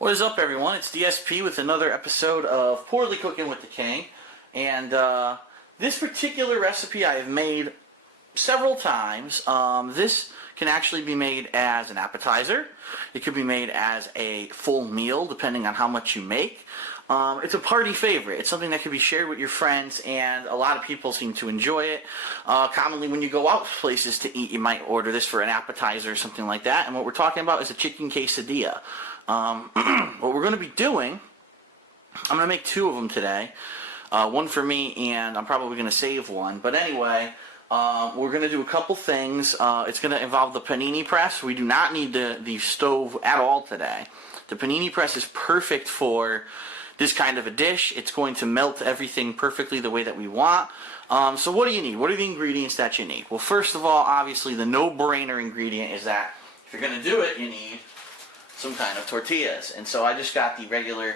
What is up, everyone? It's DSP with another episode of Poorly Cooking with the King. And this particular recipe I have made several times. This can actually be made as an appetizer. It could be made as a full meal, depending on how much you make. It's a party favorite. It's something that can be shared with your friends, and a lot of people seem to enjoy it. Commonly, when you go out places to eat, you might order this for an appetizer or something like that. And what we're talking about is a chicken quesadilla. What we're going to be doing, I'm going to make two of them today. One for me, and I'm probably going to save one. But anyway, we're going to do a couple things. It's going to involve the panini press. We do not need the stove at all today. The panini press is perfect for this kind of a dish. It's going to melt everything perfectly the way that we want. So what do you need? What are the ingredients that you need? Well, first of all, obviously the no-brainer ingredient is that if you're going to do it, you need some kind of tortillas. And so I just got the regular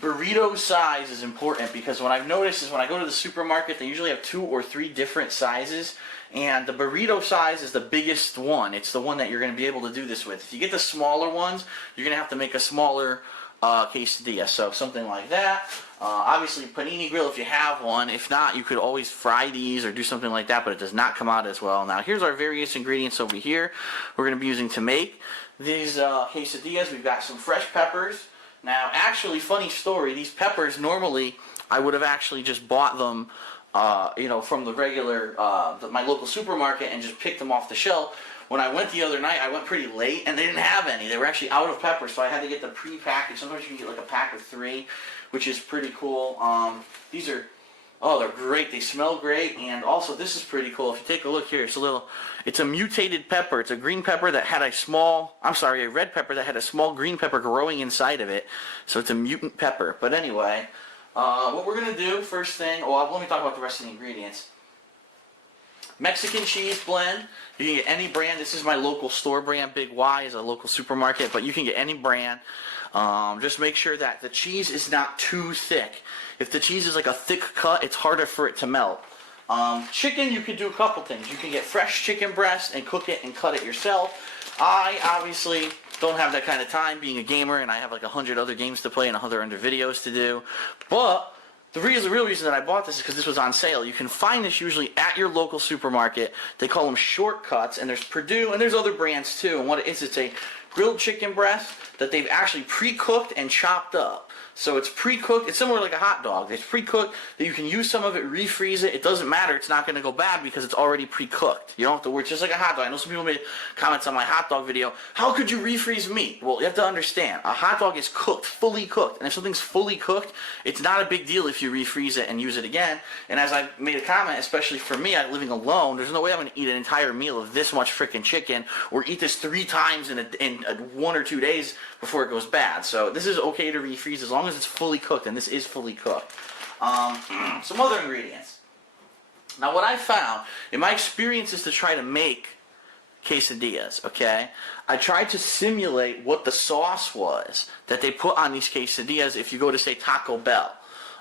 burrito size. Is important because what I've noticed is when I go to the supermarket, they usually have 2 or 3 different sizes, and the burrito size is the biggest one. It's the one that you're going to be able to do this with. If you get the smaller ones, you're going to have to make a smaller quesadilla, so something like that. Obviously panini grill if you have one. If not, you could always fry these or do something like that, but it does not come out as well. Now here's our various ingredients over here we're going to be using to make these quesadillas. We've got some fresh peppers. Now actually, funny story, these peppers normally I would have actually just bought them from the regular my local supermarket and just picked them off the shelf. When I went the other night, I went pretty late, and they didn't have any. They were actually out of pepper, so I had to get the pre-packaged. Sometimes you can get like a pack of 3, which is pretty cool. These are, they're great. They smell great, and also this is pretty cool. If you take a look here, it's a mutated pepper. It's a green pepper that had a red pepper that had a small green pepper growing inside of it. So it's a mutant pepper. But anyway, what we're going to do, first thing, let me talk about the rest of the ingredients. Mexican cheese blend. You can get any brand. This is my local store brand. Big Y is a local supermarket, but you can get any brand. Just make sure that the cheese is not too thick. If the cheese is like a thick cut, it's harder for it to melt. Chicken, you can do a couple things. You can get fresh chicken breast and cook it and cut it yourself. I obviously don't have that kind of time, being a gamer, and I have like 100 other games to play and 100 other videos to do. But the real reason that I bought this is because this was on sale. You can find this usually at your local supermarket. They call them shortcuts, and there's Purdue, and there's other brands too. And what it is, it's a grilled chicken breast that they've actually pre-cooked and chopped up. So it's pre-cooked. It's similar like a hot dog. It's pre-cooked that you can use some of it, refreeze it. It doesn't matter. It's not going to go bad because it's already pre-cooked. You don't have to worry. It's just like a hot dog. I know some people made comments on my hot dog video. How could you refreeze meat? Well, you have to understand. A hot dog is cooked, fully cooked. And if something's fully cooked, it's not a big deal if you refreeze it and use it again. And as I made a comment, especially for me, I'm living alone, there's no way I'm going to eat an entire meal of this much freaking chicken or eat this 3 times in 1 or 2 days before it goes bad. So this is okay to refreeze as long as it's fully cooked, and this is fully cooked. Some other ingredients. Now what I found in my experience is to try to make quesadillas, okay? I tried to simulate what the sauce was that they put on these quesadillas if you go to, say, Taco Bell.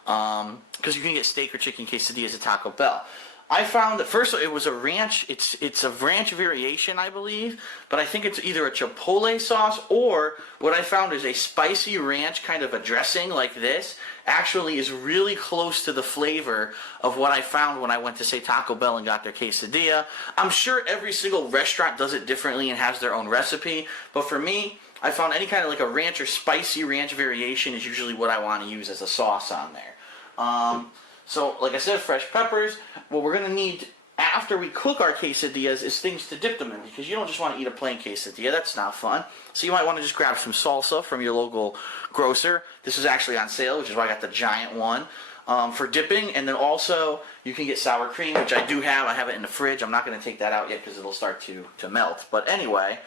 Because you can get steak or chicken quesadillas at Taco Bell. I found that first it was a ranch. It's a ranch variation, I believe, but I think it's either a chipotle sauce or what I found is a spicy ranch kind of a dressing like this. Actually, is really close to the flavor of what I found when I went to, say, Taco Bell and got their quesadilla. I'm sure every single restaurant does it differently and has their own recipe, but for me, I found any kind of like a ranch or spicy ranch variation is usually what I want to use as a sauce on there. So, like I said, fresh peppers. What we're going to need after we cook our quesadillas is things to dip them in, because you don't just want to eat a plain quesadilla. That's not fun. So you might want to just grab some salsa from your local grocer. This is actually on sale, which is why I got the giant one for dipping. And then also, you can get sour cream, which I do have. I have it in the fridge. I'm not going to take that out yet because it'll start to melt. But anyway,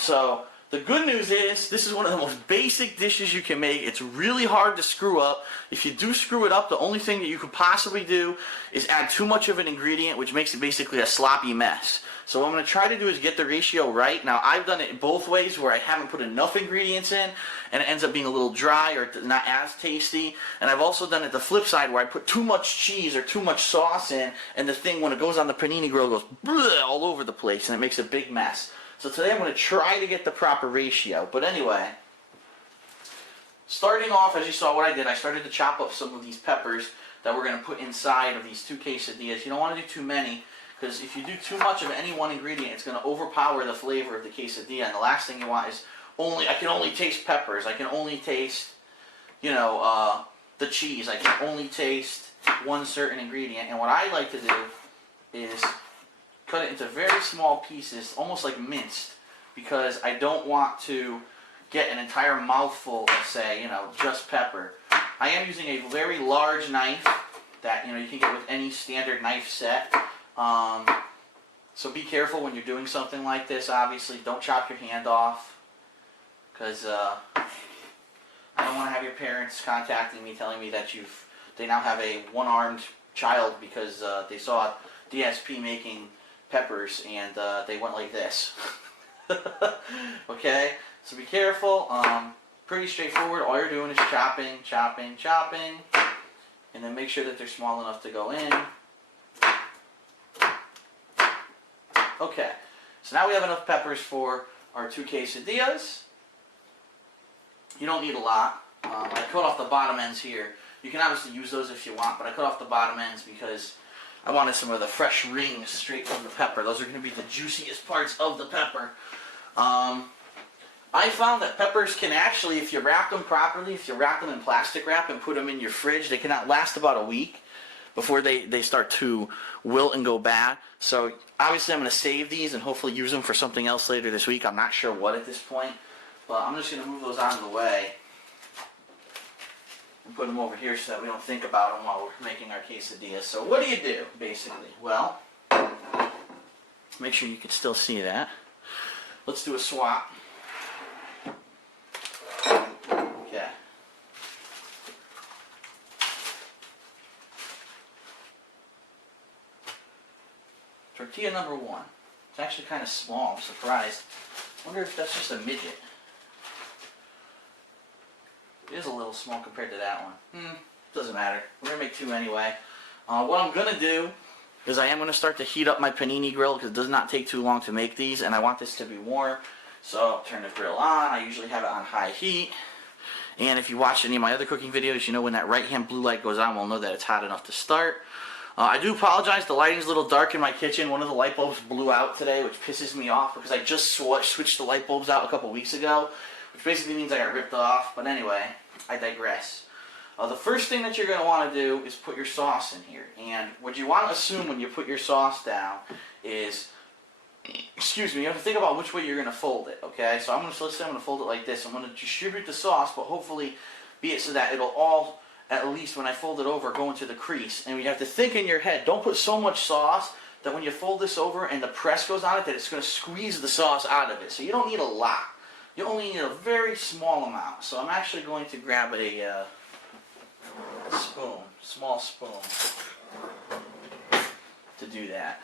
so the good news is, this is one of the most basic dishes you can make. It's really hard to screw up. If you do screw it up, the only thing that you could possibly do is add too much of an ingredient, which makes it basically a sloppy mess. So what I'm going to try to do is get the ratio right. Now, I've done it both ways where I haven't put enough ingredients in, and it ends up being a little dry or not as tasty. And I've also done it the flip side where I put too much cheese or too much sauce in, and the thing, when it goes on the panini grill, goes all over the place, and it makes a big mess. So today I'm going to try to get the proper ratio. But anyway, starting off, as you saw what I did, I started to chop up some of these peppers that we're going to put inside of these 2 quesadillas. You don't want to do too many, because if you do too much of any one ingredient, it's going to overpower the flavor of the quesadilla. And the last thing you want is I can only taste peppers. I can only taste, you know, the cheese. I can only taste one certain ingredient. And what I like to do is cut it into very small pieces, almost like minced, because I don't want to get an entire mouthful of, say, you know, just pepper. I am using a very large knife that, you know, you can get with any standard knife set. So be careful when you're doing something like this. Obviously, don't chop your hand off, because I don't want to have your parents contacting me telling me that they now have a one-armed child because they saw DSP making peppers and they went like this. Okay, so be careful. Pretty straightforward. All you're doing is chopping, chopping, chopping, and then make sure that they're small enough to go in. Okay, so now we have enough peppers for our 2 quesadillas. You don't need a lot. I cut off the bottom ends here. You can obviously use those if you want, but I cut off the bottom ends because I wanted some of the fresh rings straight from the pepper. Those are going to be the juiciest parts of the pepper. I found that peppers can actually, if you wrap them properly, if you wrap them in plastic wrap and put them in your fridge, they can last about a week before they start to wilt and go bad. So obviously I'm going to save these and hopefully use them for something else later this week. I'm not sure what at this point, but I'm just going to move those out of the way and put them over here so that we don't think about them while we're making our quesadillas. So what do, basically? Well, make sure you can still see that. Let's do a swap. Okay. Tortilla number 1. It's actually kind of small. I'm surprised. I wonder if that's just a midget. It is a little small compared to that one. Doesn't matter. We're going to make 2 anyway. What I'm going to do is I am going to start to heat up my panini grill because it does not take too long to make these, and I want this to be warm. So I'll turn the grill on. I usually have it on high heat. And if you watch any of my other cooking videos, you know when that right-hand blue light goes on, we'll know that it's hot enough to start. I do apologize. The lighting's a little dark in my kitchen. One of the light bulbs blew out today, which pisses me off because I just switched the light bulbs out a couple weeks ago, which basically means I got ripped off. But anyway, I digress. The first thing that you're going to want to do is put your sauce in here. And what you want to assume when you put your sauce down is, excuse me, you have to think about which way you're going to fold it, okay? So let's say I'm going to fold it like this. I'm going to distribute the sauce, but hopefully be it so that it'll all, at least when I fold it over, go into the crease. And you have to think in your head, don't put so much sauce that when you fold this over and the press goes on it, that it's going to squeeze the sauce out of it. So you don't need a lot. You only need a very small amount. So I'm actually going to grab a spoon, small spoon, to do that.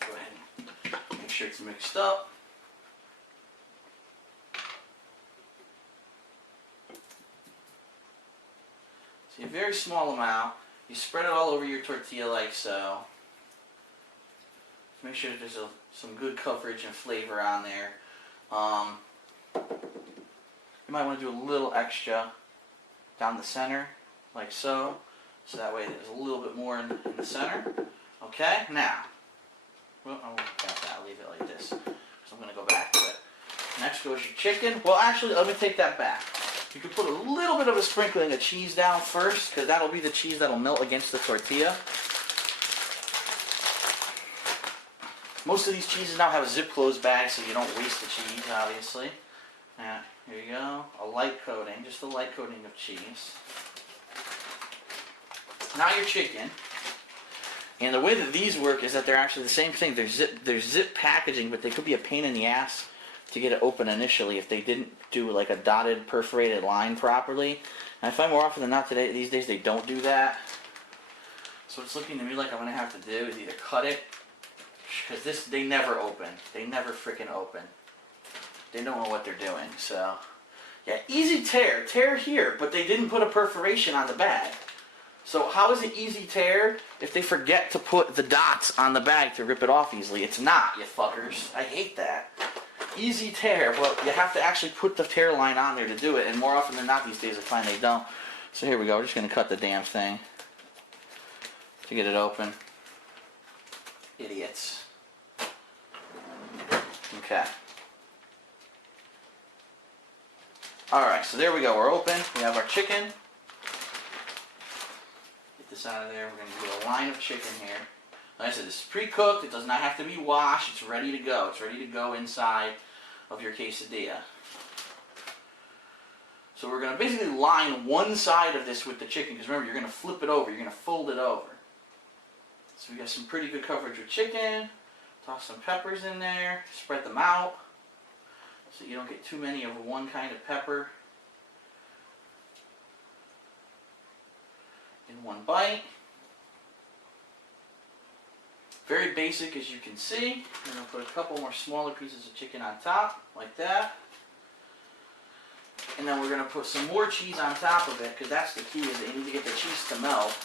Go ahead and make sure it's mixed up. See, a very small amount. You spread it all over your tortilla like so. Make sure there's some good coverage and flavor on there. You might want to do a little extra down the center, like so. So that way there's a little bit more in the center. Okay, now, well, I won't count that, I'll leave it like this. So I'm going to go back to it. Next goes your chicken. Well, actually, let me take that back. You can put a little bit of a sprinkling of cheese down first, because that'll be the cheese that'll melt against the tortilla. Most of these cheeses now have a zip closed bag, so you don't waste the cheese, obviously. Now, here you go. A light coating, just a light coating of cheese. Now your chicken. And the way that these work is that they're actually the same thing. They're zip packaging, but they could be a pain in the ass to get it open initially if they didn't do like a dotted perforated line properly. And I find more often than not these days they don't do that. So it's looking to me like I'm going to have to do is either cut it, because they never open. They never freaking open. They don't know what they're doing. So yeah, easy tear. Tear here, but they didn't put a perforation on the bag. So how is it easy tear if they forget to put the dots on the bag to rip it off easily? It's not, you fuckers. I hate that. easy tear, but you have to actually put the tear line on there to do it, and more often than not these days I find they don't. So here we go, we're just going to cut the damn thing to get it open. Idiots. Okay. Alright, so there we go, we're open. We have our chicken. Get this out of there. We're going to do a line of chicken here. Like I said, this is pre-cooked. It does not have to be washed. It's ready to go. It's ready to go inside of your quesadilla. So we're going to basically line one side of this with the chicken, because remember, you're going to flip it over. You're going to fold it over. So we got some pretty good coverage with chicken. Toss some peppers in there. Spread them out so you don't get too many of one kind of pepper in one bite. Very basic, as you can see. I'm going to put a couple more smaller pieces of chicken on top, like that. And then we're going to put some more cheese on top of it, because that's the key, is that you need to get the cheese to melt.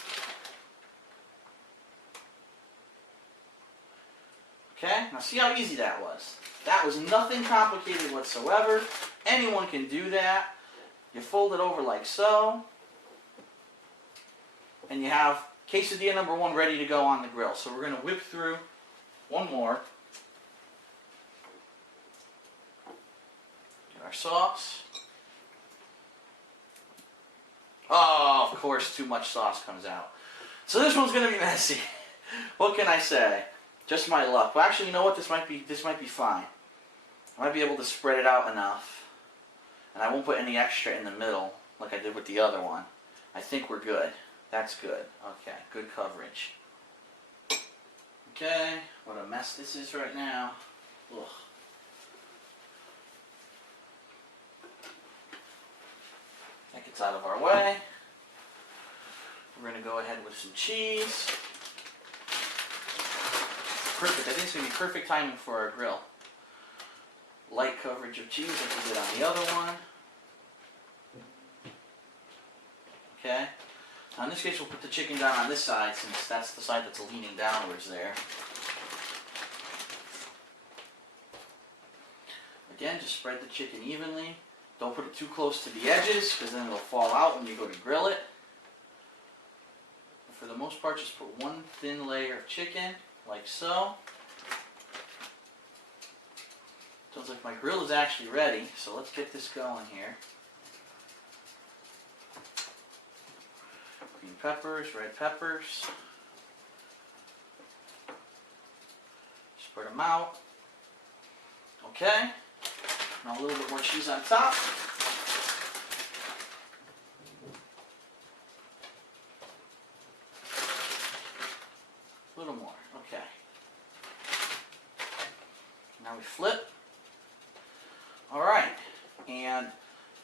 Okay, now see how easy that was. That was nothing complicated whatsoever. Anyone can do that. You fold it over like so. And you have quesadilla number one ready to go on the grill. So we're going to whip through one more. Get our sauce. Oh, of course, too much sauce comes out. So this one's going to be messy. What can I say? Just my luck. Well, actually, you know what? This might be fine. I might be able to spread it out enough. And I won't put any extra in the middle like I did with the other one. I think we're good. That's good. Okay, good coverage. Okay, what a mess this is right now. Ugh. That gets out of our way. We're going to go ahead with some cheese. Perfect. I think it's going to be perfect timing for our grill. Light coverage of cheese like we did on the other one. Okay. Now in this case we'll put the chicken down on this side, since that's the side that's leaning downwards there. Again, just spread the chicken evenly. Don't put it too close to the edges, because then it'll fall out when you go to grill it. But for the most part, just put one thin layer of chicken, like so. Sounds like my grill is actually ready, so let's get this going here. Green peppers, red peppers. Spread them out. Okay. Now a little bit more cheese on top. A little more. Okay. Now we flip. Alright, and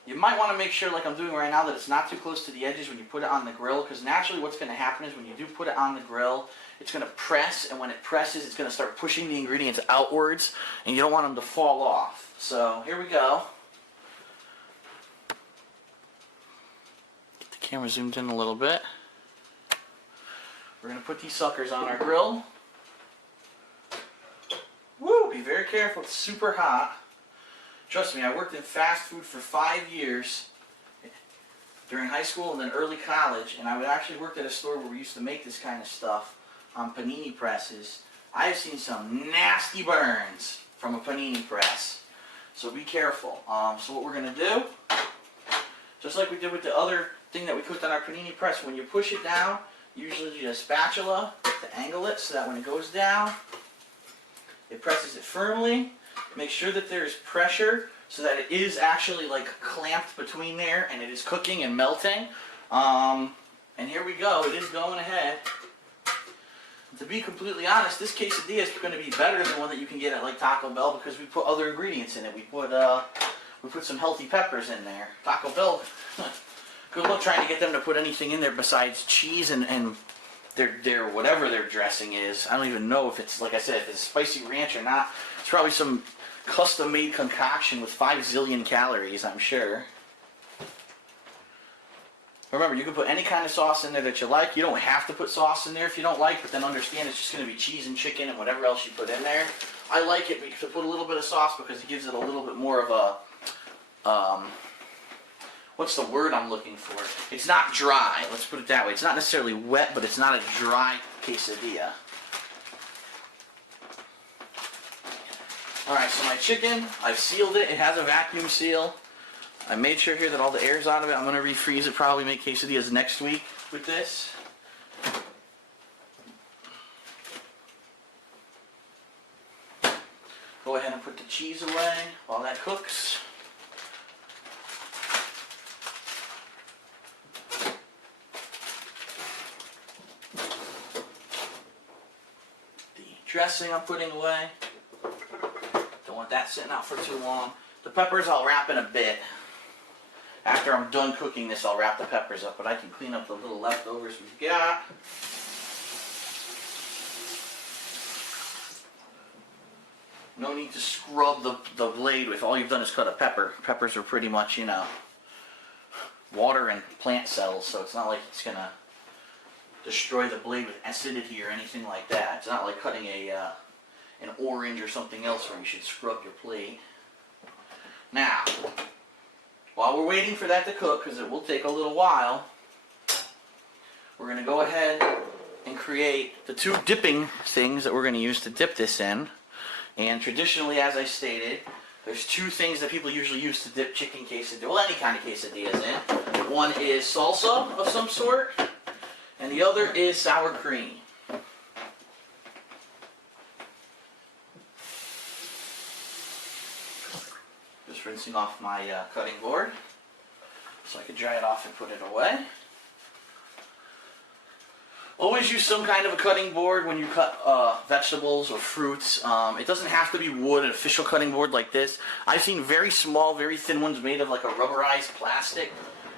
you might want to make sure, like I'm doing right now, that it's not too close to the edges when you put it on the grill, because naturally what's going to happen is when you do put it on the grill, it's going to press, and when it presses, it's going to start pushing the ingredients outwards, and you don't want them to fall off. So, here we go. Get the camera zoomed in a little bit. We're going to put these suckers on our grill. Woo! Be very careful, it's super hot. Trust me, I worked in fast food for 5 years during high school and then early college, and I actually worked at a store where we used to make this kind of stuff on panini presses. I've seen some nasty burns from a panini press, so be careful. So what we're going to do, just like we did with the other thing that we cooked on our panini press, when you push it down, you usually use a spatula to angle it so that when it goes down, it presses it firmly. Make sure that there's pressure so that it is actually like clamped between there and it is cooking and melting. And here we go. It is going ahead. To be completely honest, this quesadilla is going to be better than one that you can get at like Taco Bell, because we put other ingredients in it. We put some healthy peppers in there. Taco Bell, good luck trying to get them to put anything in there besides cheese and their whatever their dressing is. I don't even know if it's, like I said, if it's spicy ranch or not. It's probably some custom-made concoction with 5 zillion calories, I'm sure. Remember, you can put any kind of sauce in there that you like. You don't have to put sauce in there if you don't like, but then understand it's just going to be cheese and chicken and whatever else you put in there. I like it because I put a little bit of sauce because it gives it a little bit more of a, what's the word I'm looking for? It's not dry, let's put it that way. It's not necessarily wet, but it's not a dry quesadilla. Alright, so my chicken, I've sealed it. It has a vacuum seal. I made sure here that all the air's out of it. I'm going to refreeze it, probably make quesadillas next week with this. Go ahead and put the cheese away while that cooks. The dressing I'm putting away. Don't want that sitting out for too long. The peppers I'll wrap in a bit. After I'm done cooking this, I'll wrap the peppers up, but I can clean up the little leftovers we've got. No need to scrub the blade with all you've done is cut a pepper. Peppers are pretty much, you know, water and plant cells, so it's not like it's going to destroy the blade with acidity or anything like that. It's not like cutting an orange or something else where you should scrub your plate. Now, while we're waiting for that to cook, because it will take a little while, we're going to go ahead and create the two dipping things that we're going to use to dip this in. And traditionally, as I stated, there's two things that people usually use to dip chicken quesadillas, well, any kind of quesadillas in. One is salsa of some sort, and the other is sour cream. Just rinsing off my cutting board so I can dry it off and put it away. Always use some kind of a cutting board when you cut vegetables or fruits. It doesn't have to be wood, an official cutting board like this. I've seen very small, very thin ones made of like a rubberized plastic.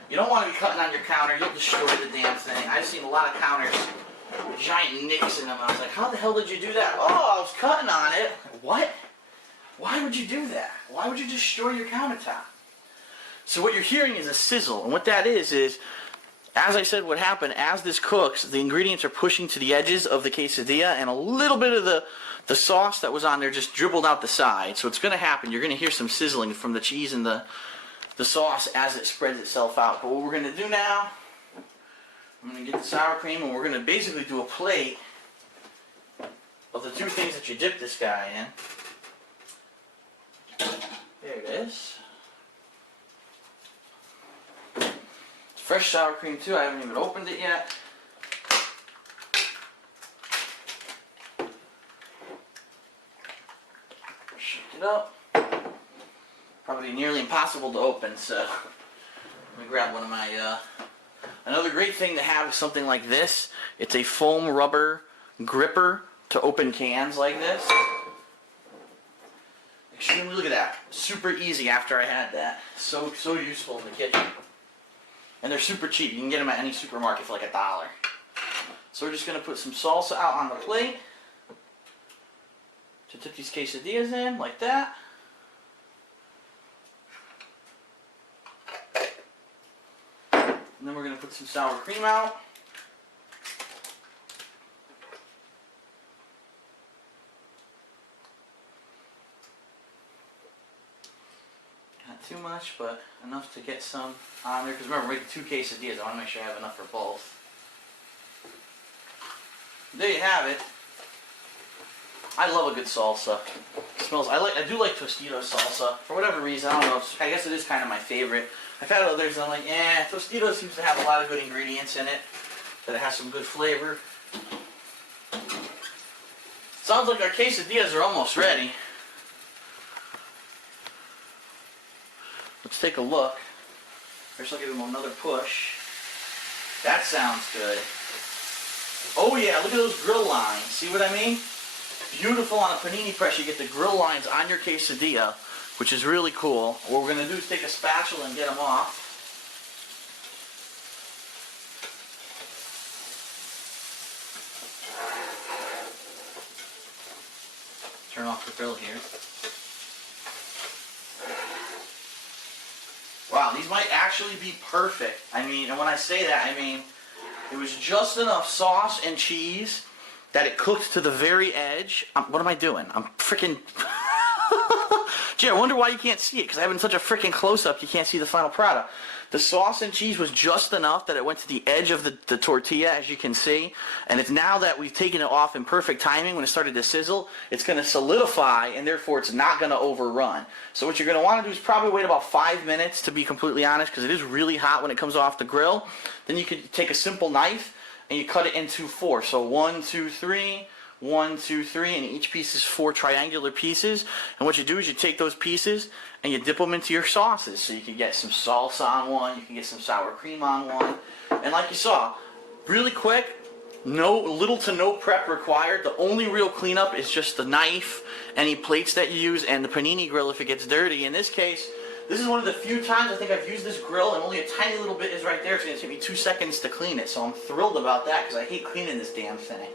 You don't want to be cutting on your counter. You'll destroy the damn thing. I've seen a lot of counters with giant nicks in them. I was like, how the hell did you do that? Oh, I was cutting on it. What? Why would you do that? Why would you destroy your countertop? So what you're hearing is a sizzle. And what that is, as I said, what happened, as this cooks, the ingredients are pushing to the edges of the quesadilla, and a little bit of the sauce that was on there just dribbled out the side. So it's going to happen. You're going to hear some sizzling from the cheese and the sauce as it spreads itself out. But what we're going to do now, I'm going to get the sour cream, and we're going to basically do a plate of the two things that you dip this guy in. There it is. Fresh sour cream too, I haven't even opened it yet. Shake it up. Probably nearly impossible to open, so let me grab one of my, another great thing to have is something like this. It's a foam rubber gripper to open cans like this. Extremely, look at that. Super easy after I had that. So useful in the kitchen. And they're super cheap. You can get them at any supermarket for like $1. So we're just going to put some salsa out on the plate to dip these quesadillas in, like that. And then we're going to put some sour cream out. Too much, but enough to get some on there, because remember, we're making two quesadillas. I want to make sure I have enough for both. There you have it. I love a good salsa. It smells. I do like Tostitos salsa for whatever reason. I don't know. I guess it is kind of my favorite. I've had others and I'm like, Tostitos seems to have a lot of good ingredients in it. That it has some good flavor. Sounds like our quesadillas are almost ready. Let's take a look. First I'll give them another push. That sounds good. Oh yeah, look at those grill lines. See what I mean? Beautiful on a panini press. You get the grill lines on your quesadilla, which is really cool. What we're going to do is take a spatula and get them off. Turn off the grill here. Wow, these might actually be perfect. I mean, and when I say that, I mean, it was just enough sauce and cheese that it cooked to the very edge. What am I doing? I'm freaking... Gee, I wonder why you can't see it, because I have it in such a freaking close-up you can't see the final product. The sauce and cheese was just enough that it went to the edge of the tortilla, as you can see. And it's now that we've taken it off in perfect timing when it started to sizzle, it's going to solidify, and therefore it's not going to overrun. So what you're going to want to do is probably wait about 5 minutes, to be completely honest, because it is really hot when it comes off the grill. Then you could take a simple knife and you cut it into 4. So 1, 2, 3... 1, 2, 3, and each piece is 4 triangular pieces. And what you do is you take those pieces and you dip them into your sauces. So you can get some salsa on one, you can get some sour cream on one. And like you saw, really quick, little to no prep required. The only real cleanup is just the knife, any plates that you use, and the panini grill if it gets dirty. In this case, this is one of the few times I think I've used this grill, and only a tiny little bit is right there. It's going to take me 2 seconds to clean it. So I'm thrilled about that, because I hate cleaning this damn thing.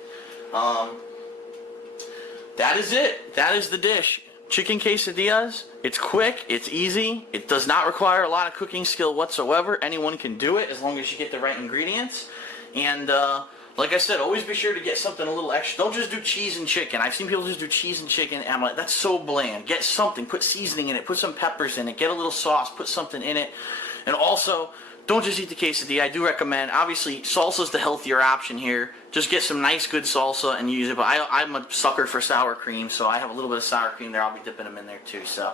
That is it. That is the dish. Chicken quesadillas. It's quick. It's easy. It does not require a lot of cooking skill whatsoever. Anyone can do it as long as you get the right ingredients. And like I said, always be sure to get something a little extra. Don't just do cheese and chicken. I've seen people just do cheese and chicken, and I'm like, that's so bland. Get something. Put seasoning in it. Put some peppers in it. Get a little sauce. Put something in it. And also, don't just eat the quesadilla. I do recommend, obviously, salsa's the healthier option here. Just get some nice, good salsa and use it. But I'm a sucker for sour cream, so I have a little bit of sour cream there. I'll be dipping them in there too. So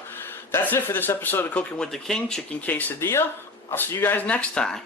that's it for this episode of Cooking with the King, Chicken Quesadilla. I'll see you guys next time.